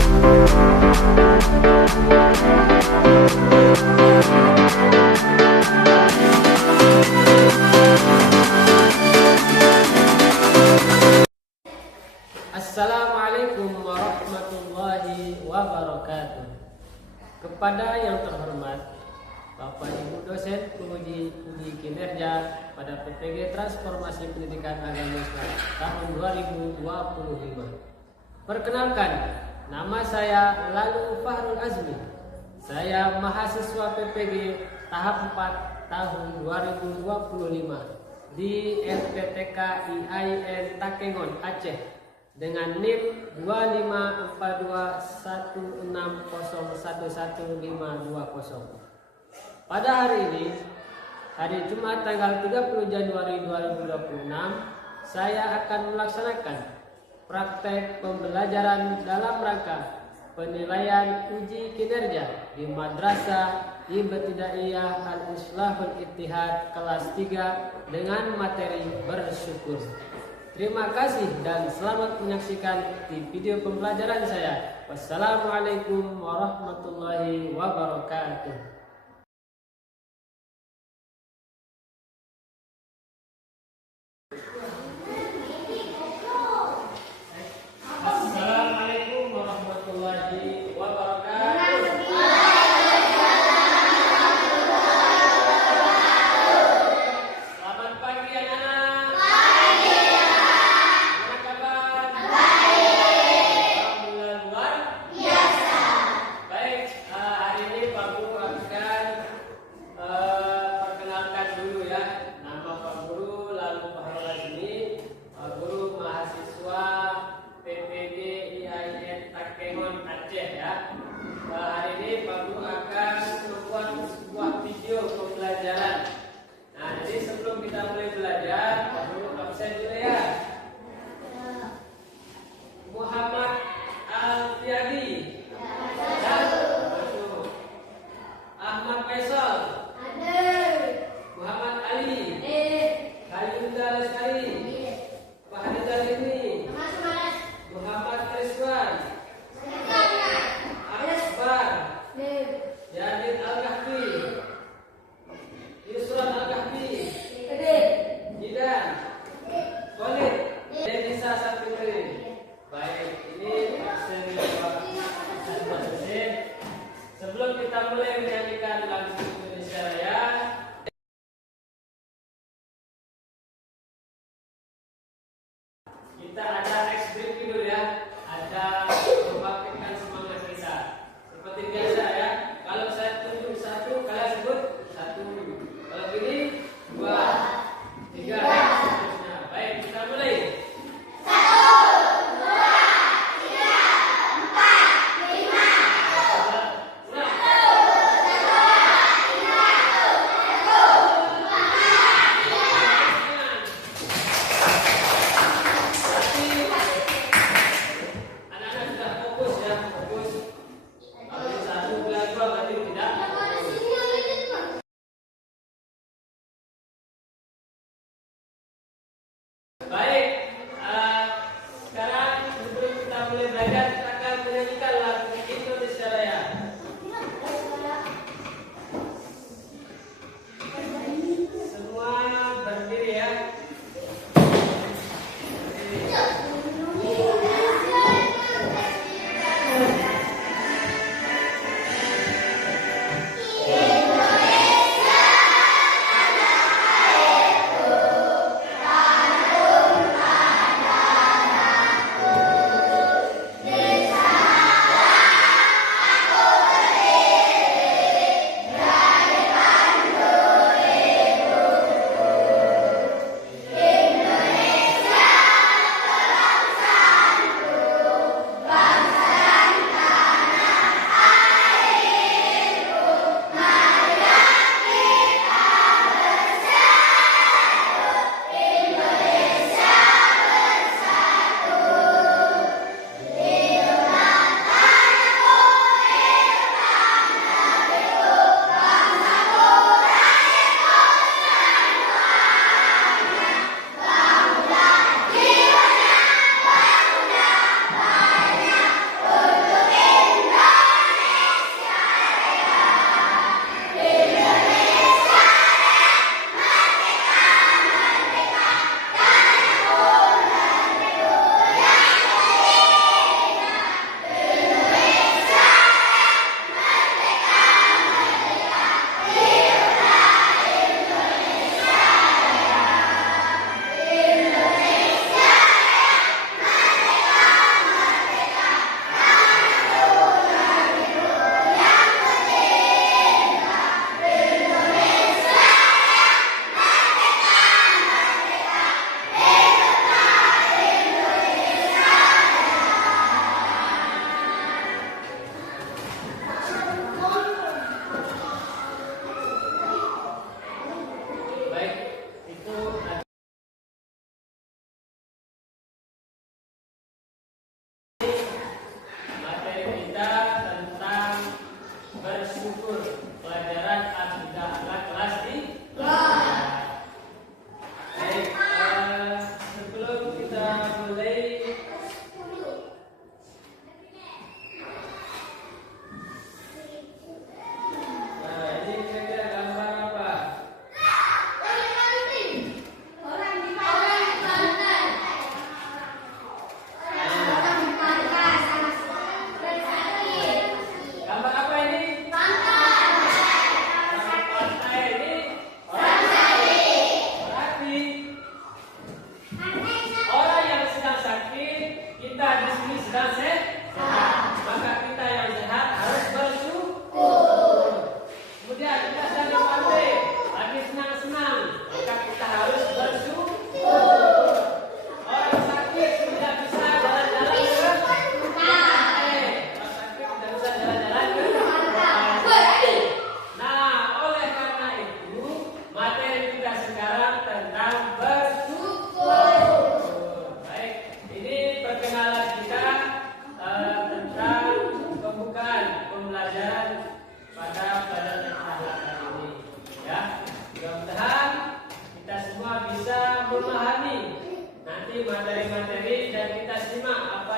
Assalamualaikum warahmatullahi wabarakatuh. Kepada yang terhormat Bapak Ibu dosen penguji uji kinerja pada PPG Transformasi Pendidikan Agama Islam tahun 2025. Perkenalkan, nama saya Lalu Fahrul Azmi. Saya mahasiswa PPG tahap 4 tahun 2025 di SPTK IAIN Takengon, Aceh dengan NIM 2554160111520. Pada hari ini, hari Jumat tanggal 30 Januari 2026, saya akan melaksanakan praktek pembelajaran dalam rangka penilaian uji kinerja di Madrasah Ibtidaiyah Al-Islahul Ittihad kelas 3 dengan materi bersyukur. Terima kasih dan selamat menyaksikan di video pembelajaran saya. Wassalamualaikum warahmatullahi wabarakatuh. Assalamualaikum warahmatullahi wabarakatuh. Selamat pagi anak-anak. Gimana kabar? Alhamdulillah luar biasa. Baik, hari ini Pak Guru akan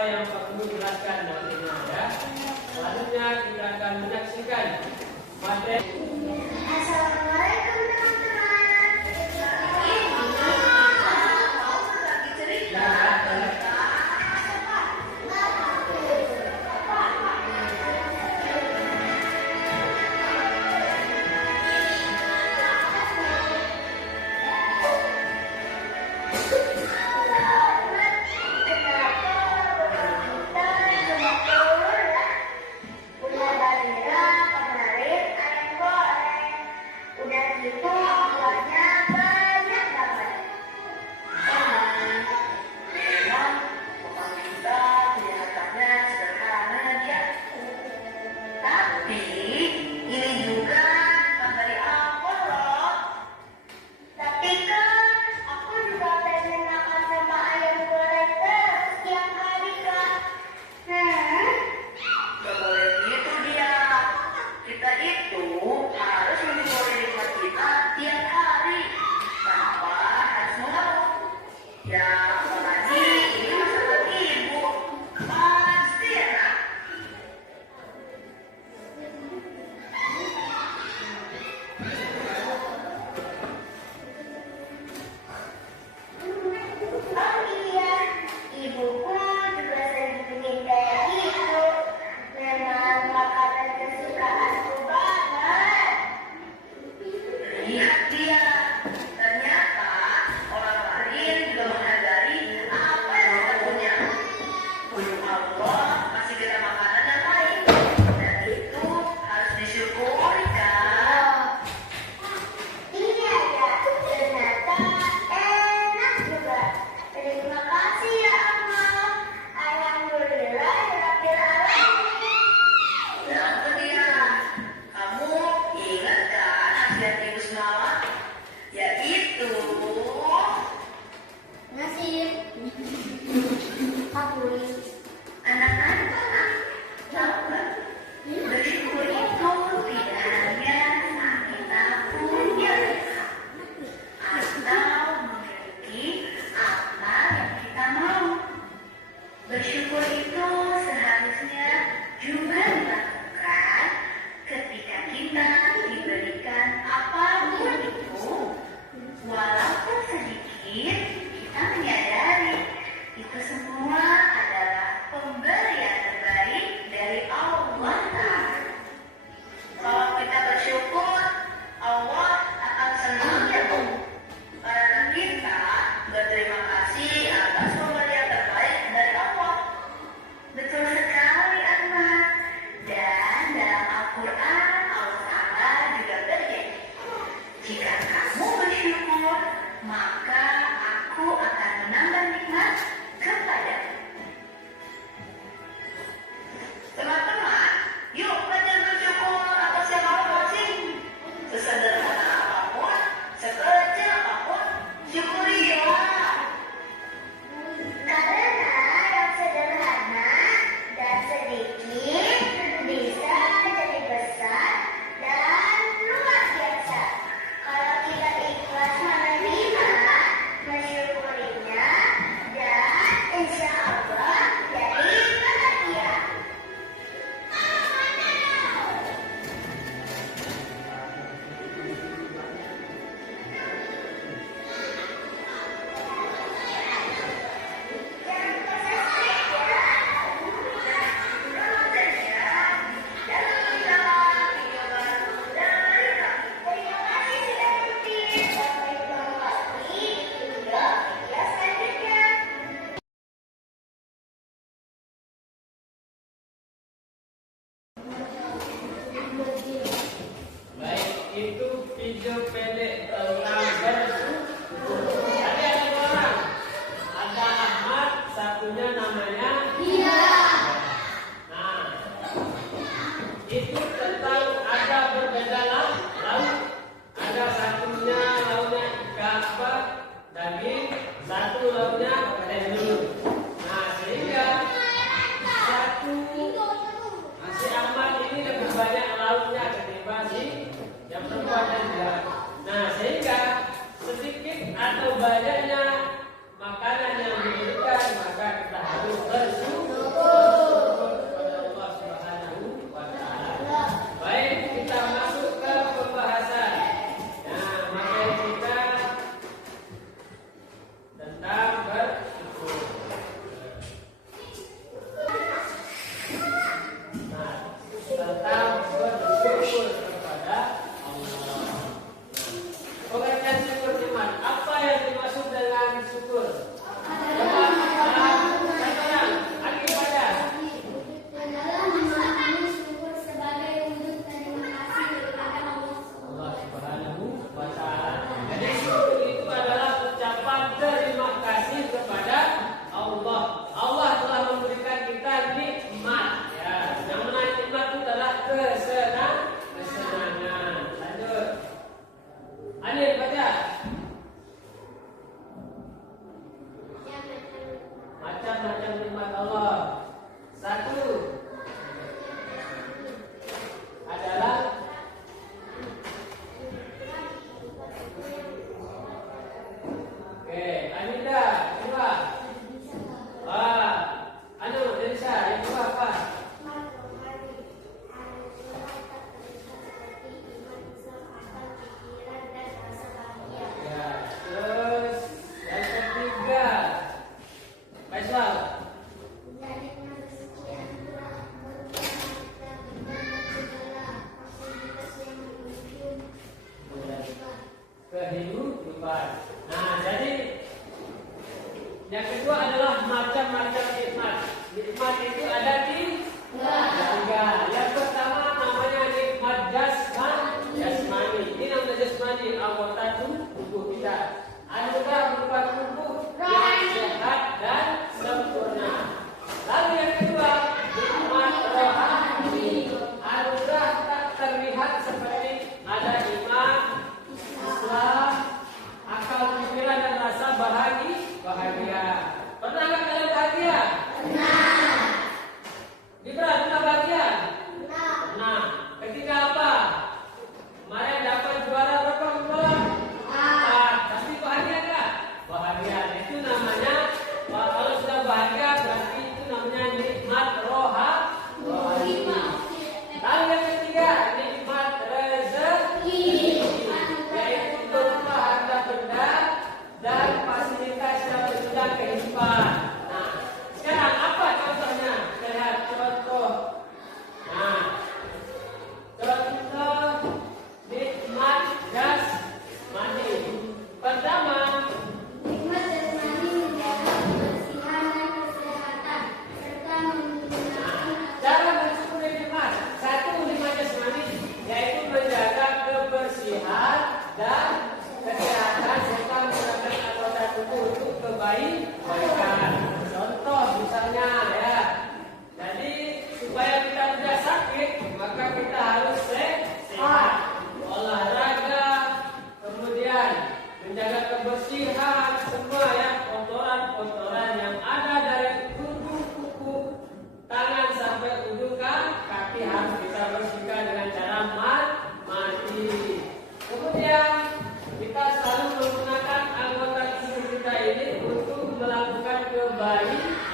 yang Pak Guru jelaskan nantinya ya. Selanjutnya kita akan menyaksikan materi. Assalamualaikum teman-teman. Mau berbagi cerita? Udah gitu awalnya banyak banget. Memang utang kita kelihatannya sederhana dia. Tapi ini juga bukan dari aku loh. Tapi kan aku juga pengen makan sama ayam goreng terus tiap hari kan. Gak boleh gitu dia. Kita itu harus mensyukuri nikmat kita tiap hari tanpa harus mengeluh. Ya apalagi ini masakan ibu pasti enak. Oh iya, ibuku juga sering bikin kayak gitu. Memang makanan kesukaanku banget. Lihat dia, ternyata orang lain juga menghargai apa yang kita punya. Untuk Allah masih kita makanan yang baik, dan itu harus disyukuri kan. Iya ya, ternyata enak juga. Terima kasih ya Allah. Alhamdulillah rabbil alamin. Dan itu dia. Kamu ingat kan hadiah ibu semalam? Yaitu nasib. Anak-anak, tahu nggak? Bersyukur itu tidak hanya saat kita punya atau memiliki apa yang kita mau. Bersyukur itu seharusnya juga dilakukan ketika kita diberikan apapun itu, walaupun sedikit, kita menyadari itu semua adalah pemberian terbaik dari Allah Ta'ala. Kalau kita bersyukur, Allah akan senang ya Bu. Karena kita berterima kasih atas pemberian terbaik dari Allah. Betul sekali Ahmad. Dan dalam Al-Quran Allah Ta'ala juga berjanji, jika kamu bersyukur, maka aku akan menambah nikmat kepadamu. Teman-teman, yuk belajar bersyukur atas yang Allah kasih. Sesederhana apapun, sekecil apapun, syukuri ya. Karena yang sederhana dan sedikit bisa jadi besar dan luar biasa. Kalau kita ikhlas menerima, mensyukurinya, dan insya Allah jadi bahagia. Baik, itu video pendek tentang bersyukur. Tadi ada dua orang, ada Ahmad, satunya namanya. Nah, itu tentang ada berbeda lauk. Ada satunya lauknya ikan apa, daging, satu lauknya telur. Nah, sehingga satu si Ahmad ini lebih banyak lauknya ketimbang si yang perempuan dan juga. Nah, sehingga sedikit atau banyaknya makanan yang diberikan maka kita harus bersyukur.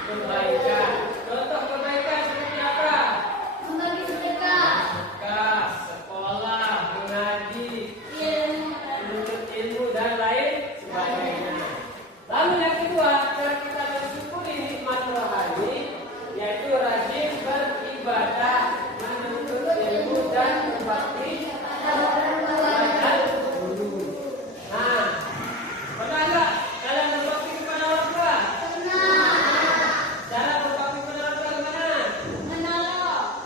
kebaikan. Contoh kebaikan seperti apa? Membagi sedekah, Sedekah, sekolah, mengaji, menuntut ilmu dan lain sebagainya. Lalu yang kedua, cara kita mensyukuri nikmat rohani, yaitu rajin beribadah, menuntut ilmu dan berbakti kepada guru. Nah, pernah nggak kalian berbakti kepada orang tua? Cara berbakti kepada orang tua gimana?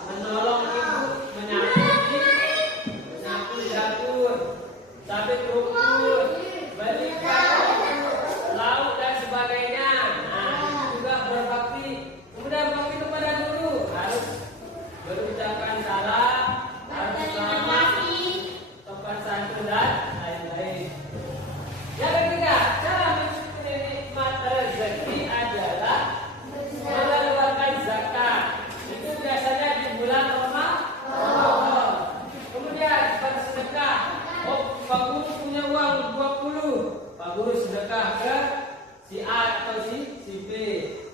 Menolong ibu, menyapu dapur, sabit rumput, belikan lauk dan sebagainya. Nah, itu juga berbakti. Kemudian berbakti kepada guru, harus berucapkan salam, harus selamat, sopan santun dan lain-lain. Yang ketiga, cara mensyukuri nikmat rezeki adalah mengeluarkan zakat. Itu biasanya di bulan Ramadan. Kemudian bersedekah. Oh, Pak Guru punya uang 20. Pak Guru sedekah ke si A atau si B.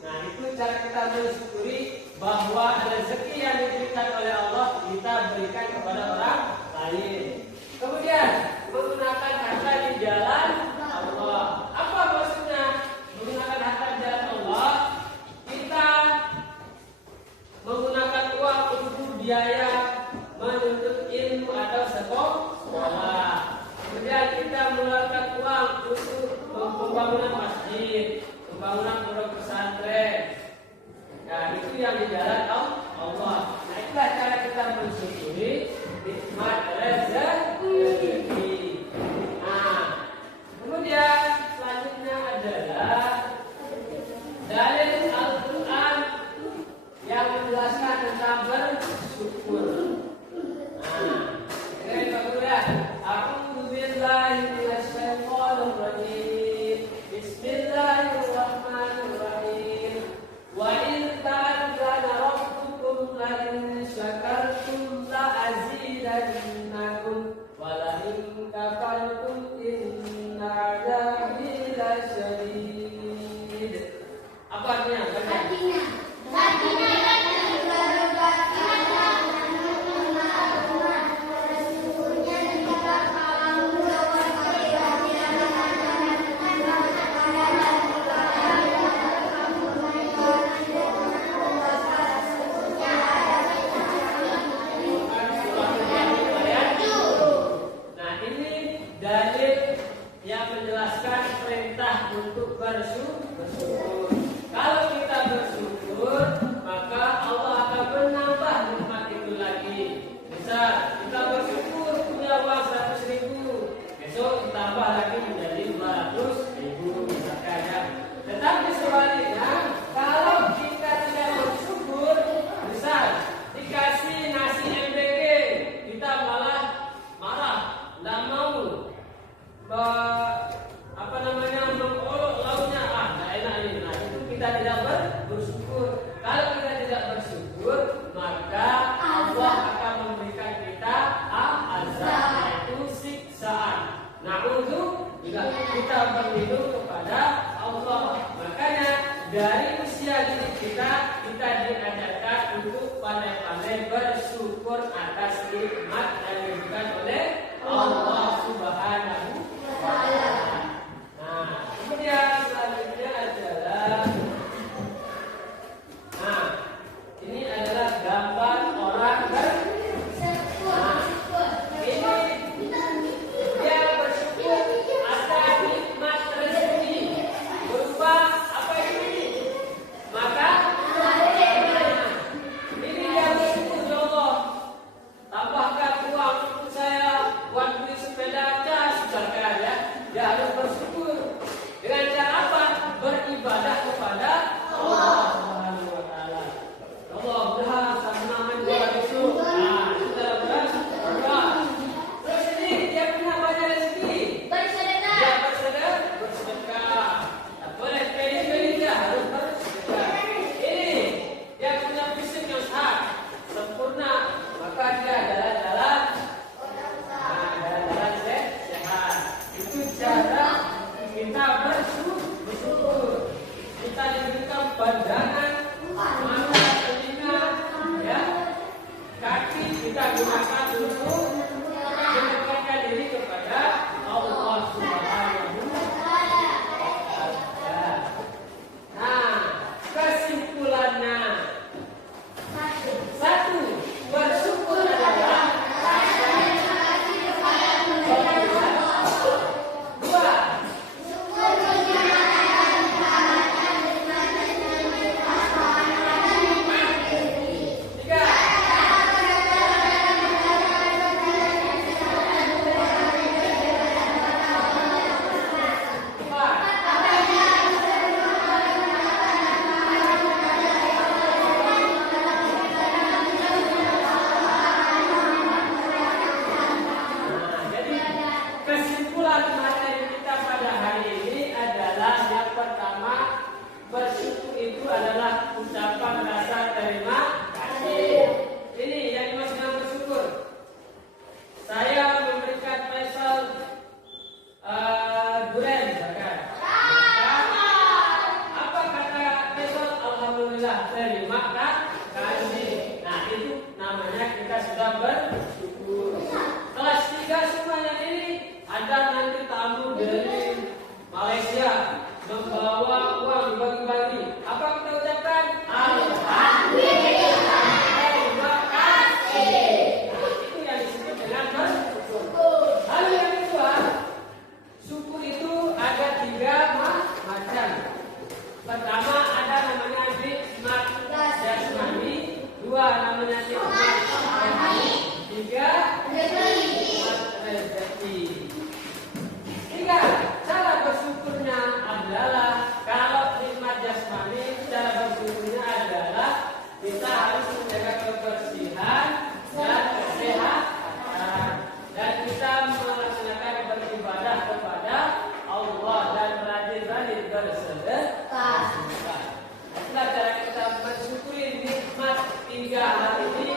Nah, itu cara kita mensyukuri bahwa rezeki yang diberikan oleh Allah kita berikan kepada orang lain. Kemudian menggunakan harta di jalan Allah. Apa maksudnya menggunakan harta di jalan Allah? Kita menggunakan uang untuk biaya menuntut ilmu atau sekolah. Kemudian kita mengeluarkan uang untuk pembangunan masjid, pembangunan pondok pesantren. Nah, itu yang di jalan Allah. Nah, itulah cara kita mensyukuri nikmat rezeki. Nah, kemudian selanjutnya adalah dalil Al-Quran yang menjelaskan tentang bersyukur. Nah, ini Pak Guru ya. A'udzu billahi minasy syaithanir rajim. Bismillahirrahmanirrahim. Wa in ta'adzana rabbukum la in syakartum la azidannakum wa la in kafartum inna 'adzabi lasyadid. Apa artinya? Nah, ini dalil yang menjelaskan perintah untuk bersyukur. Kalau kita bersyukur, maka Allah akan menambah nikmat itu lagi. Misal kita bersyukur punya uang 100.000, besok ditambah lagi menjadi 200.000 misalkan ya. Tetapi sebaliknya, kalau kita tidak bersyukur, misal dikasih nasi MBG, kita malah marah, tidak mau mengolok lauknya, tidak enak ini. Nah, itu kita tidak bersyukur. Kalau kita tidak bersyukur, maka Allah akan memberikan kita azab, yaitu siksaan. Na'udzubillah, kita berlindung kepada Allah. Makanya dari usia dini kita diajarkan untuk pandai-pandai bersyukur atas nikmat yang diberikan oleh Allah Subhanahu wa Ta'ala. Nah, kemudian selanjutnya adalah adalah ucapan rasa terima kasih. Ini yang dimaksud dengan bersyukur. Saya memberikan Faisal durian, misalkan. Maka, apa kata Faisal? Alhamdulillah, terima kasih. Nah, itu namanya kita sudah bersyukur. Kelas 3 semuanya ini ada nanti tamu dari Malaysia membawa uang dibagi-bagi. Apa kita ucapkan? Alhamdulillah. Terima kasih. Nah, itu yang disebut dengan bersyukur. Lalu yang kedua, syukur itu ada 3 macam. Pertama ada namanya nikmat jasmani, 2 namanya nikmat rohani, 3 nikmat rezeki. 3 cara bersyukurnya adalah kalau nikmat jasmani, cara bersyukurnya adalah kita harus menjaga kebersihan dan kesehatan, dan kita melaksanakan beribadah kepada Allah dan rajin-rajin bersedekah. Itulah cara kita mensyukuri nikmat 3 hal ini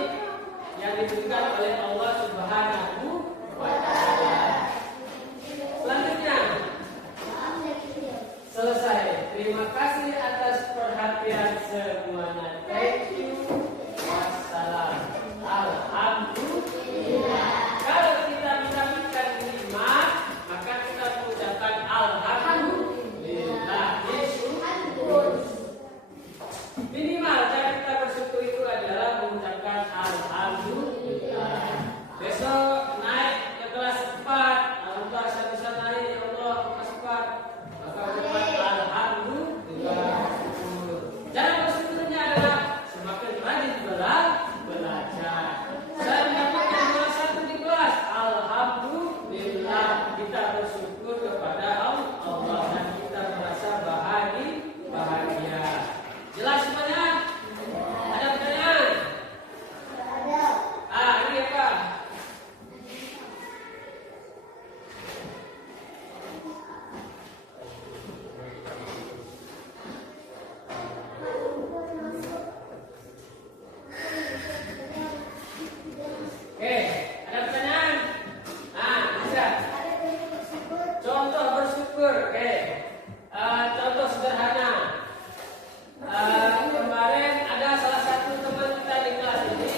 yang diberikan oleh Allah Subhanahu wa Ta'ala. Selanjutnya, selesai. Terima kasih atas perhatian semuanya. Thank you. Wassalam. Alhamdulillah. Kalau kita mendapatkan nikmat, maka kita mengucapkan alhamdulillah. Syukur. Minimal cara kita bersyukur itu adalah mengucapkan alhamdulillah. Besok naik ke kelas 4, Allah bisa naik, Allah kelas 4, maka ucapkan alhamdulillah. Cara bersyukurnya adalah semakin rajin belajar. Saya mendapatkan 21 di kelas, alhamdulillah, kita bersyukur kepada Allah dan kita merasa bahagia. Jelas semuanya? Ada pertanyaan? Ini apa? Oke, ada pertanyaan? Bisa. Contoh bersyukur. Oke. Contoh sederhana. Kemarin ada salah satu teman kita di kelas ini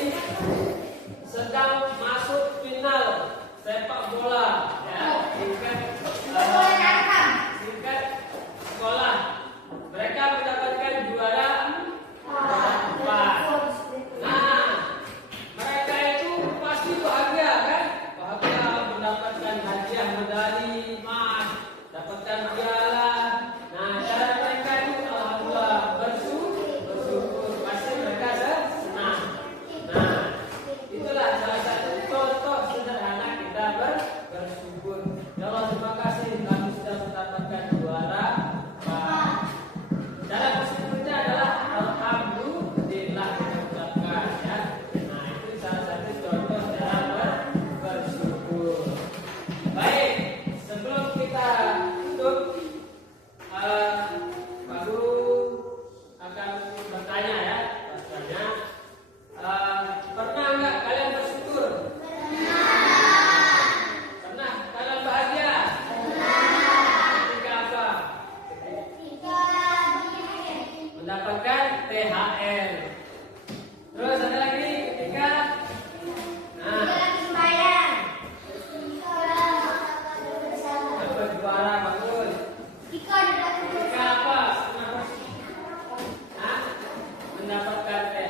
sedang masuk final sepak bola, ya, tingkat sekolah. Mereka mendapatkan juara 4. Nah, mereka itu pasti bahagia kan? Bahagia mendapatkan hadiah medali emas, dapatkan piala. Nah, cara mereka itu alhamdulillah bersyukur. Pasti mereka senang. Nah, itulah salah satu contoh sederhana kita bersyukur. Ya Allah, terima kasih kami sudah mendapatkan juara 4. Cara bersyukurnya adalah alhamdulillah kita ucapkan, ya. Nah, itu salah satu contoh cara bersyukur. Baik, sebelum kita tutup, baru akan bertanya, ya. Bertanya, pernah nggak kalian bersyukur? Pernah. Kalian bahagia? Ketika apa? Mendapatkan THR. Terus ada lagi ketika dapat juara, bagus. Ketika apa? Mendapatkan THR.